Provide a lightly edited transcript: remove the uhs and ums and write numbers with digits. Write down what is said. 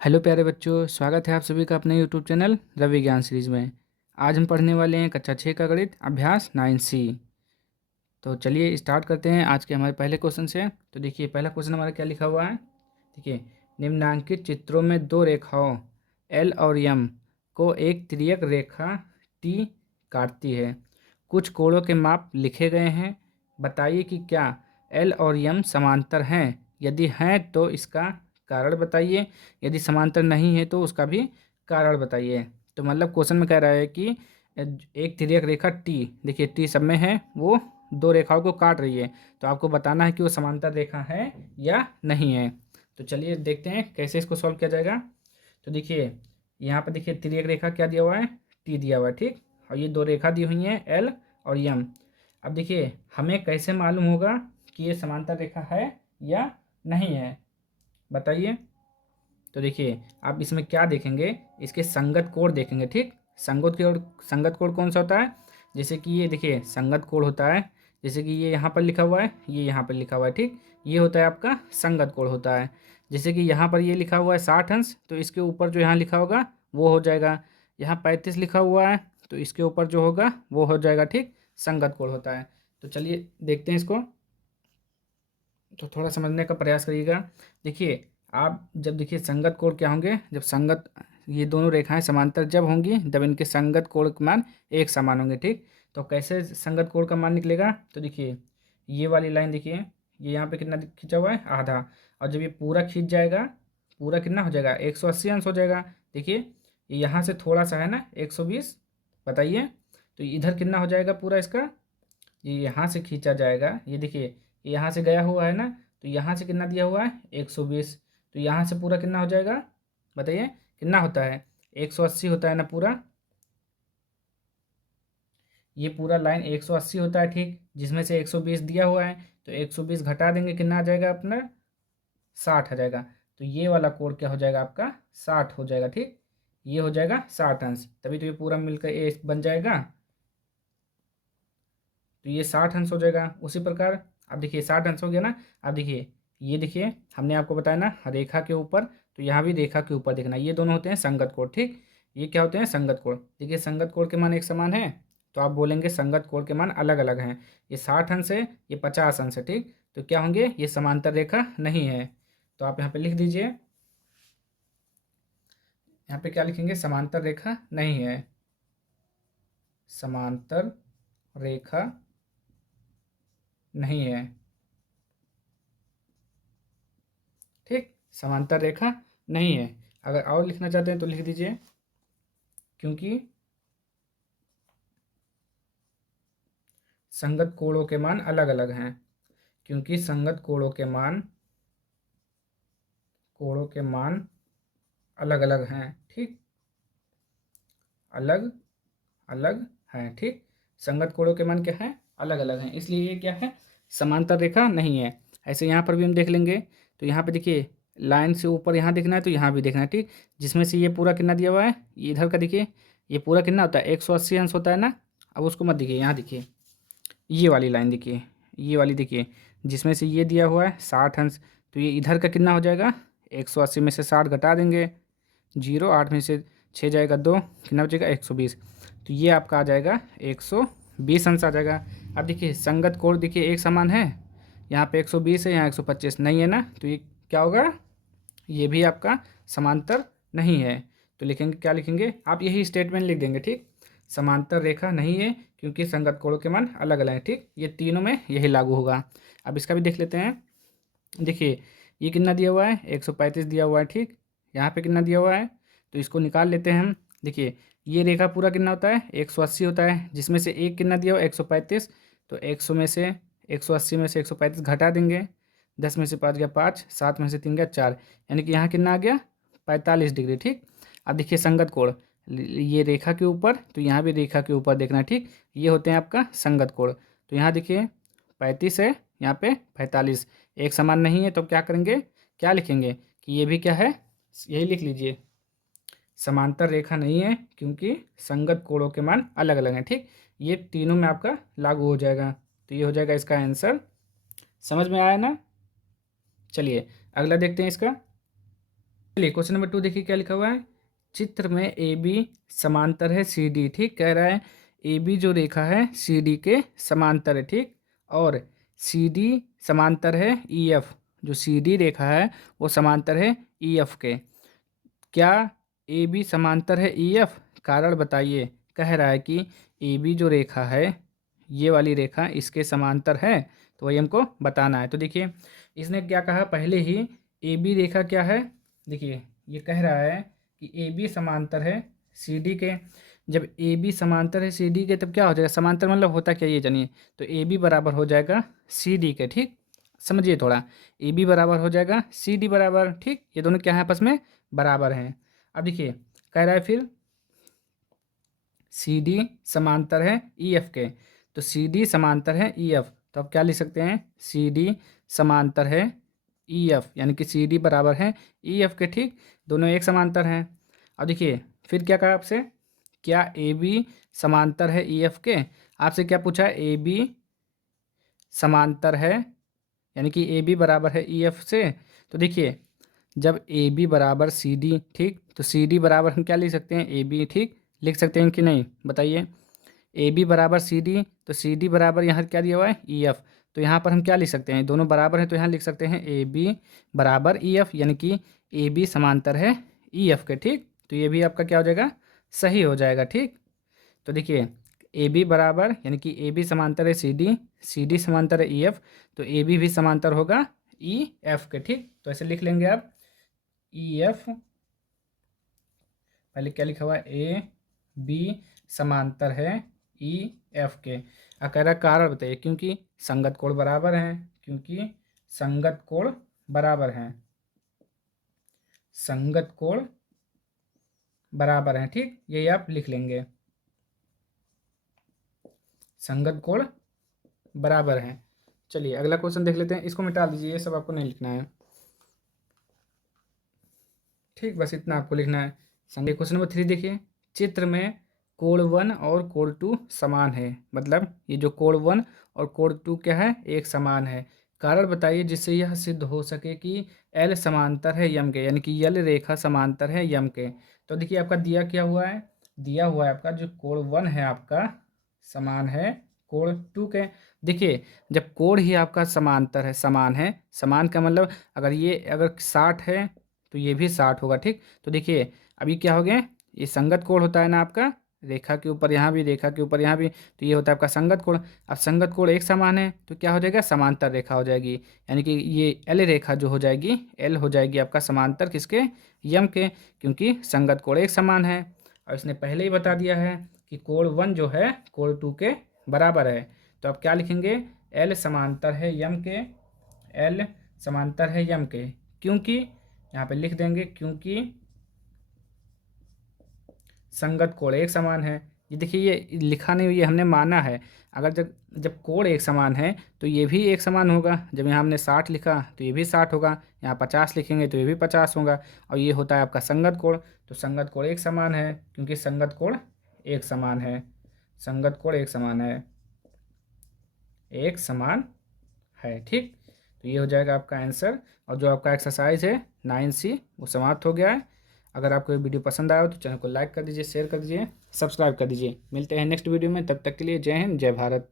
Hello प्यारे बच्चों, स्वागत है आप सभी का अपने यूट्यूब चैनल रवि ज्ञान सीरीज में। आज हम पढ़ने वाले हैं कक्षा 6 का गणित अभ्यास 9C। तो चलिए स्टार्ट करते हैं आज के हमारे पहले क्वेश्चन से। तो देखिए पहला क्वेश्चन हमारा क्या लिखा हुआ है। देखिए, निम्नांकित चित्रों में दो रेखाओं एल और एम को एक तिर्यक रेखा टी काटती है। कुछ कोणों के माप लिखे गए हैं। बताइए कि क्या एल और एम समांतर हैं। यदि हैं तो इसका कारण बताइए। यदि समांतर नहीं है तो उसका भी कारण बताइए। तो मतलब क्वेश्चन में कह रहा है कि एक तिर्यक रेखा टी, देखिए टी सब में है, वो दो रेखाओं को काट रही है। तो आपको बताना है कि वो समांतर रेखा है या नहीं है। तो चलिए देखते हैं कैसे इसको सॉल्व किया जाएगा। तो देखिए यहाँ पर देखिए तिर्यक रेखा क्या दिया हुआ है, टी दिया हुआ है, ठीक। और ये दो रेखा दी हुई हैं एल और एम। अब देखिए हमें कैसे मालूम होगा कि ये समांतर रेखा है या नहीं है, बताइए। तो देखिए आप इसमें क्या देखेंगे, इसके संगत कोण देखेंगे, ठीक। संगत कोण कौन सा होता है, जैसे कि ये देखिए संगत कोण होता है, जैसे कि ये यहाँ पर लिखा हुआ है, ये यहाँ पर लिखा हुआ है, ठीक। ये होता है आपका संगत कोण होता है। जैसे कि यहाँ पर ये लिखा हुआ है 60 अंश, तो इसके ऊपर जो यहाँ लिखा होगा वो हो जाएगा। यहाँ 35 लिखा हुआ है, तो इसके ऊपर जो होगा वो हो जाएगा, ठीक। संगत कोण होता है। तो चलिए देखते हैं इसको। तो थोड़ा समझने का प्रयास करिएगा। देखिए आप जब देखिए संगत कोण क्या होंगे, जब संगत ये दोनों रेखाएं समांतर जब होंगी तब इनके संगत कोण के मान एक समान होंगे, ठीक। तो कैसे संगत कोण का मान निकलेगा, तो देखिए ये वाली लाइन देखिए, ये यहाँ पे कितना खींचा हुआ है, आधा। और जब ये पूरा खींच जाएगा, पूरा कितना हो जाएगा, 180 अंश हो जाएगा। देखिए ये यहाँ से थोड़ा सा है ना 120, बताइए। तो इधर कितना हो जाएगा पूरा इसका, ये यहाँ से खींचा जाएगा, ये देखिए ये यहाँ से गया हुआ है ना, तो यहाँ से कितना दिया हुआ है 120। तो यहाँ से पूरा कितना हो जाएगा, बताइए कितना होता है, 180 होता है ना पूरा। ये पूरा लाइन 180 होता है, ठीक। जिसमें से 120 दिया हुआ है, तो 120 घटा देंगे, कितना आ जाएगा अपना 60 आ जाएगा। तो ये वाला कोण क्या हो जाएगा आपका 60 हो जाएगा, ठीक। ये हो जाएगा 60 अंश, तभी तो ये पूरा मिलकर ए बन जाएगा। तो ये 60 अंश हो जाएगा। उसी प्रकार अब देखिए 60 अंश हो गया ना। अब देखिए ये देखिए हमने आपको बताया ना रेखा के ऊपर, तो यहाँ भी रेखा के ऊपर देखना, ये दोनों होते हैं संगत कोण, ठीक। ये क्या होते हैं संगत कोण। देखिए संगत कोण के मान एक समान है, तो आप बोलेंगे संगत कोण के मान अलग अलग हैं। ये 60 अंश है, ये 50 अंश है, ठीक। तो क्या होंगे, ये समांतर रेखा नहीं है। तो आप यहाँ पे लिख दीजिए, यहाँ पे क्या लिखेंगे, समांतर रेखा नहीं है, समांतर रेखा नहीं है, ठीक। समांतर रेखा नहीं है। अगर और लिखना चाहते हैं तो लिख दीजिए, क्योंकि संगत कोणों के मान अलग अलग हैं, क्योंकि संगत कोणों के मान अलग अलग हैं, ठीक। अलग अलग हैं, ठीक। संगत कोणों के मान क्या है, अलग अलग हैं, इसलिए ये क्या है, समांतर रेखा नहीं है। ऐसे यहाँ पर भी हम देख लेंगे। तो यहाँ पे देखिए लाइन से ऊपर यहाँ देखना है, तो यहाँ भी देखना है, ठीक। जिसमें से ये पूरा कितना दिया हुआ है, ये इधर का देखिए, ये पूरा कितना होता है 180 अंश होता है ना। अब उसको मत देखिए, यहाँ देखिए ये वाली लाइन देखिए, ये वाली देखिए, जिसमें से ये दिया हुआ है 60 अंश। तो ये इधर का कितना हो जाएगा, 180 में से 60 घटा देंगे, जीरो, 8 में से 6 जाएगा 2, कितना बचेगा 120। तो ये आपका आ जाएगा 120 अंश आ जाएगा। अब देखिए संगत कोण देखिए एक समान है, यहाँ पे 120 है, यहाँ 125 नहीं है ना, तो ये क्या होगा, ये भी आपका समांतर नहीं है। तो लिखेंगे, क्या लिखेंगे आप, यही स्टेटमेंट लिख देंगे, ठीक। समांतर रेखा नहीं है क्योंकि संगत कोणों के मान अलग अलग हैं, ठीक। ये तीनों में यही लागू होगा। अब इसका भी देख लेते हैं। देखिए ये कितना दिया हुआ है, 135 दिया हुआ है, ठीक। यहाँ पे कितना दिया हुआ है, तो इसको निकाल लेते हैं हम। देखिए ये रेखा पूरा कितना होता है 180 होता है, जिसमें से एक कितना दिया हुआ है 135। तो 100 में से 180 में से 135 घटा देंगे, 10 में से 5 गया 5, 7 में से 3 गया 4, यानी कि यहाँ कितना आ गया 45 डिग्री, ठीक। अब देखिए संगत कोण, ये रेखा के ऊपर, तो यहाँ भी रेखा के ऊपर देखना, ठीक। ये होते हैं आपका संगत कोण। तो यहाँ देखिए 35 है, यहाँ पे 45, एक समान नहीं है, तो क्या करेंगे, क्या लिखेंगे कि ये भी क्या है, यही लिख लीजिए, समांतर रेखा नहीं है क्योंकि संगत कोणों के मान अलग अलग हैं, ठीक। ये तीनों में आपका लागू हो जाएगा। तो ये हो जाएगा इसका आंसर। समझ में आया ना। चलिए अगला देखते हैं इसका। चलिए क्वेश्चन नंबर 2 देखिए क्या लिखा हुआ है। चित्र में ए बी समांतर है सी डी, ठीक कह रहा है ए बी जो रेखा है सी डी के समांतर है, ठीक, और सी डी समांतर है ई एफ, जो सी डी रेखा है वो समांतर है ई एफ के। क्या ए बी समांतर है ई एफ? कारण बताइए। कह रहा है कि ए बी जो रेखा है ये वाली रेखा इसके समांतर है, तो वही हमको बताना है। तो देखिए इसने क्या कहा पहले ही, ए बी रेखा क्या है, देखिए ये कह रहा है कि ए बी समांतर है सी डी के। जब ए बी समांतर है सी डी के तब क्या हो जाएगा, समांतर मतलब होता क्या ये जानिए। तो ए बी बराबर हो जाएगा सी डी के, ठीक, समझिए थोड़ा, ए बी बराबर हो जाएगा सी डी बराबर, ठीक, ये दोनों क्या है आपस में बराबर हैं। अब देखिए कह रहा है फिर सी डी समांतर है ई एफ के, तो सी डी समांतर है ई एफ, तो अब क्या लिख सकते हैं, सी डी समांतर है ई एफ, यानी कि सी डी बराबर है ई एफ के, ठीक, दोनों एक समांतर हैं। अब देखिए फिर क्या कहा आपसे, क्या ए बी समांतर है ई एफ के? आपसे क्या पूछा है, ए बी समांतर है, यानी कि ए बी बराबर है ई एफ से। तो देखिए जब ए बी बराबर सी डी, ठीक, तो सी डी बराबर हम क्या लिख सकते हैं, ए बी, ठीक, लिख सकते हैं कि नहीं बताइए। ए बी बराबर सी डी, तो सी डी बराबर यहाँ क्या दिया हुआ है ई एफ, तो यहाँ पर हम क्या लिख सकते हैं, दोनों बराबर हैं तो यहाँ लिख सकते हैं ए बी बराबर ई एफ, यानी कि ए बी समांतर है ई एफ के, ठीक, तो ये भी आपका क्या हो जाएगा, सही हो जाएगा, ठीक। तो देखिए ए बी बराबर यानी कि ए बी समांतर है सी डी समांतर है ई एफ, तो ए बी भी समांतर होगा ई एफ के, ठीक, तो ऐसे लिख लेंगे आप ई एफ, पहले क्या लिखा हुआ है ए बी समांतर है ई एफ के। अब कह रहा है कारण बताइए, क्योंकि संगत कोण बराबर हैं, क्योंकि संगत कोण बराबर हैं, संगत कोण बराबर हैं, ठीक, यही आप लिख लेंगे, संगत कोण बराबर हैं। चलिए अगला क्वेश्चन देख लेते हैं, इसको मिटा दीजिए, ये सब आपको नहीं लिखना है, ठीक, बस इतना आपको लिखना है। संगे क्वेश्चन नंबर 3 देखिए, चित्र में कोण 1 और कोण 2 समान है, मतलब ये जो कोण 1 और कोण 2 क्या है, एक समान है। कारण बताइए जिससे यह सिद्ध हो सके कि एल समांतर है यम के, यानी कि यल रेखा समांतर है यम के। तो देखिए आपका दिया क्या हुआ है, दिया हुआ है आपका जो कोण 1 है आपका समान है कोण 2 के। देखिए जब कोण ही आपका समांतर है, समान है, समान का मतलब अगर ये अगर 60 है तो ये भी 60 होगा, ठीक। तो देखिए अभी क्या हो गया, ये संगत कोण होता है ना आपका, रेखा के ऊपर यहाँ भी, रेखा के ऊपर यहाँ भी, तो ये होता है आपका संगत कोण। अब संगत कोण एक समान है तो क्या हो जाएगा, समांतर रेखा हो जाएगी, यानी कि ये एल रेखा जो हो जाएगी, एल हो जाएगी आपका समांतर किसके, यम के, क्योंकि संगत कोण एक समान है। और इसने पहले ही बता दिया है कि कोण 1 जो है कोण 2 के बराबर है, तो आप क्या लिखेंगे, एल समांतर है यम के, एल समांतर है यम के, क्योंकि यहाँ पे लिख देंगे क्योंकि संगत कोण एक समान है। ये देखिए ये लिखा नहीं, ये हमने माना है, अगर जब जब कोण एक समान है तो ये भी एक समान होगा। जब यहाँ हमने 60 लिखा तो ये भी 60 होगा, यहाँ 50 लिखेंगे तो ये भी 50 होगा, और ये होता है आपका संगत कोण। तो संगत कोण एक समान है, क्योंकि संगत कोण एक समान है, संगत कोण एक समान है, एक समान है, ठीक। तो ये हो जाएगा आपका आंसर, और जो आपका एक्सरसाइज है 9C वो समाप्त हो गया है। अगर आपको ये वीडियो पसंद आया हो तो चैनल को लाइक कर दीजिए, शेयर कर दीजिए, सब्सक्राइब कर दीजिए। मिलते हैं नेक्स्ट वीडियो में, तब तक के लिए जय हिंद, जय भारत।